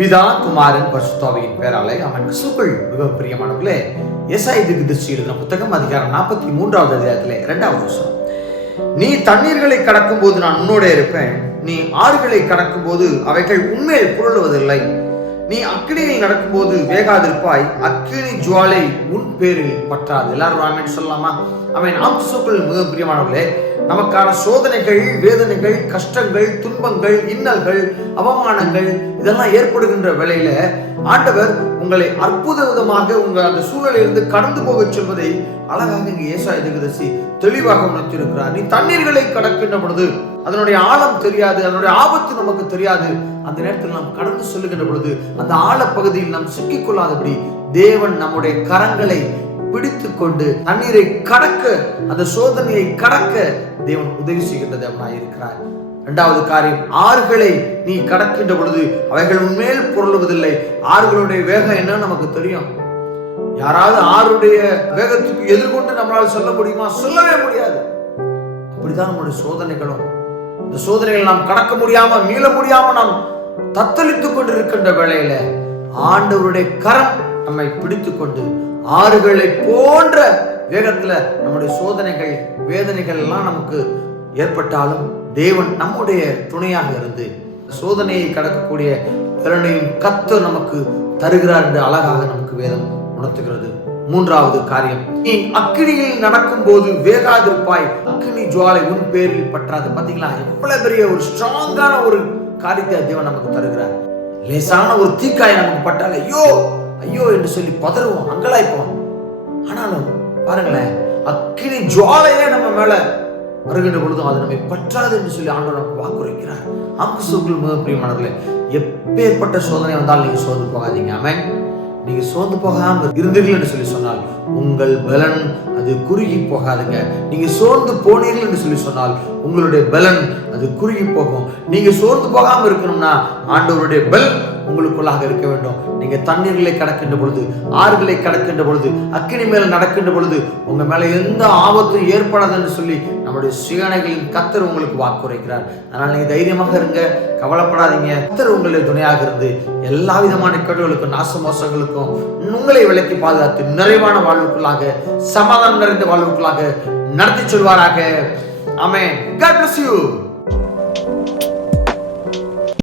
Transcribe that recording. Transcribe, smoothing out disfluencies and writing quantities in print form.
பிதா குமாரன் பரிசுத்தாவியின் பேராலே அவன் கிறிஸ்துவுக்குள் மிகவும் பிரியமானவர்களே, எசாயா தீர்க்கதரிசி எழுதின புத்தகம் அதிகாரம் 43வது அதிகாரத்திலே 2வது வசனம். நீ தண்ணீர்களை கடக்கும் போது நான் உன்னோட இருப்பேன், நீ ஆறுகளை கடக்கும் போது அவைகள் உண்மையில் புரளுவதில்லை. நீ அக்கினியில் நடக்கும்போது வேகாதிருப்பாய், அக்கினி ஜுவாலை உன் பேரில் பற்றாது. எல்லாரும் ஆமென் சொல்லலாமா? அவன் கிறிஸ்துவுக்குள் மிக பிரியமானவர்களே, நமக்கான சோதனைகள், வேதனைகள், கஷ்டங்கள், துன்பங்கள், இன்னல்கள், அவமானங்கள் இதெல்லாம் ஏற்படுகின்ற வேளையில ஆண்டவர் உங்களை அற்புத விதமாக உங்கள் அந்த சூழலிலிருந்து கடந்து போக சொல்வதை அழகாக இங்கு ஏசாயா தீர்க்கதரிசி தெளிவாக உணர்த்தியிருக்கிறார். நீ தண்ணீர்களை கடக்கின்ற பொழுது அதனுடைய ஆழம் தெரியாது, அதனுடைய ஆபத்து நமக்கு தெரியாது. அந்த நேரத்தில் நாம் கடந்து செல்லுகின்ற பொழுது அந்த ஆழப்பகுதியில் நாம் சிக்கிக்கொள்ளாதபடி தேவன் நம்முடைய கரங்களை பிடித்து கொண்டு தண்ணீரை கடக்க, அந்த சோதனையை கடக்க தேவன் உதவி செய்கின்ற தேவனாய் இருக்கிறார். இரண்டாவது காரியம், ஆறுகளை நீ கடக்கின்ற பொழுது அவைகள் உண்மையில் புரளுவதில்லை. ஆறுகளுடைய வேகம் என்ன நமக்கு தெரியும். யாராவது ஆறுடைய வேகத்துக்கு எதிர்கொண்டு நம்மளால் சொல்ல முடியுமா? சொல்லவே முடியாது. அப்படிதான் நம்முடைய சோதனைகளும். இந்த சோதனைகள் நாம் கடக்க முடியாம, மீள முடியாம நாம் தத்தளித்துக் கொண்டிருக்கின்ற வேளையில ஆண்டவருடைய கரம் நம்மை பிடித்து கொண்டு ஆறுகளை போன்ற வேகத்துல நம்முடைய சோதனைகள், வேதனைகள் எல்லாம் நமக்கு ஏற்பட்டாலும் தேவன் நம்முடைய துணையாக இருந்து சோதனையை கடக்கக்கூடிய திறனையும் கர்த்தர் நமக்கு தருகிறார் என்று அழகாக நமக்கு வேதம் உணர்த்துகிறது. மூன்றாவது காரியம், நீ அக்கினியில் நடக்கும் போது வேகாதிருப்பாய், அக்கினி ஜுவாலை உன் பேரில் பற்றாது. பாத்தீங்களா, எவ்வளவு பெரிய ஒரு ஸ்ட்ராங்கான ஒரு காரியத்தை தேவன் நமக்கு தருகிறார். லேசான ஒரு தீக்காய் நமக்கு பட்டால் ஐயோ ஐயோ என்று சொல்லி பதறுவோம், அங்கலாய்ப்போம். ஆனாலும் பாருங்களேன், அக்கினி ஜுவாலையே நம்ம மேல வருகின்ற பொழுதும் அது நம்மை பற்றாது என்று சொல்லி ஆண்டவர் நமக்கு வாக்குரைக்கிறார். கிறிஸ்துவுக்குள் மிக பிரியமானவர்களே, எப்பேற்பட்ட சோதனை வந்தாலும் நீங்க சோர்ந்து போகாதீங்க. ஆமென். நீங்க சோர்ந்து போகாம இருந்தீர்கள் என்று சொல்லி சொன்னால் உங்கள் பலன் அது குறுகி போகாதுங்க. நீங்க சோர்ந்து போனீர்கள் என்று சொல்லி சொன்னால் உங்களுடைய பலன் அது குறுகி போகும். நீங்க சோர்ந்து போகாம இருக்கணும்னா ஆண்டவருடைய பலன் உங்களுக்குள்ளாக இருக்க வேண்டும். நீங்க தண்ணீர்களை கடக்கின்ற பொழுது, ஆறுகளை கடக்கின்ற பொழுது, அக்கினி மேல நடக்கின்ற பொழுது உங்க மேல எந்த ஆபத்தும் ஏற்படாது என்று சொல்லி நம்முடைய சேனைகளின் கர்த்தர் உங்களுக்கு வாக்குரைக்கிறார். அதனால நீங்க தைரியமாக இருங்க, கவலைப்படாதீங்க. கர்த்தர் உங்களுடைய துணையாக இருந்து எல்லா விதமான இக்கட்டுகளுக்கும், நாச மோசங்களுக்கும் உங்களை விலக்கி பாதுகாத்து நிறைவான வாழ்வுக்குள்ளாக, சமாதானம் நிறைந்த வாழ்வுக்குள்ளாக நடத்தி சொல்வாராக. ஆமென். God bless you.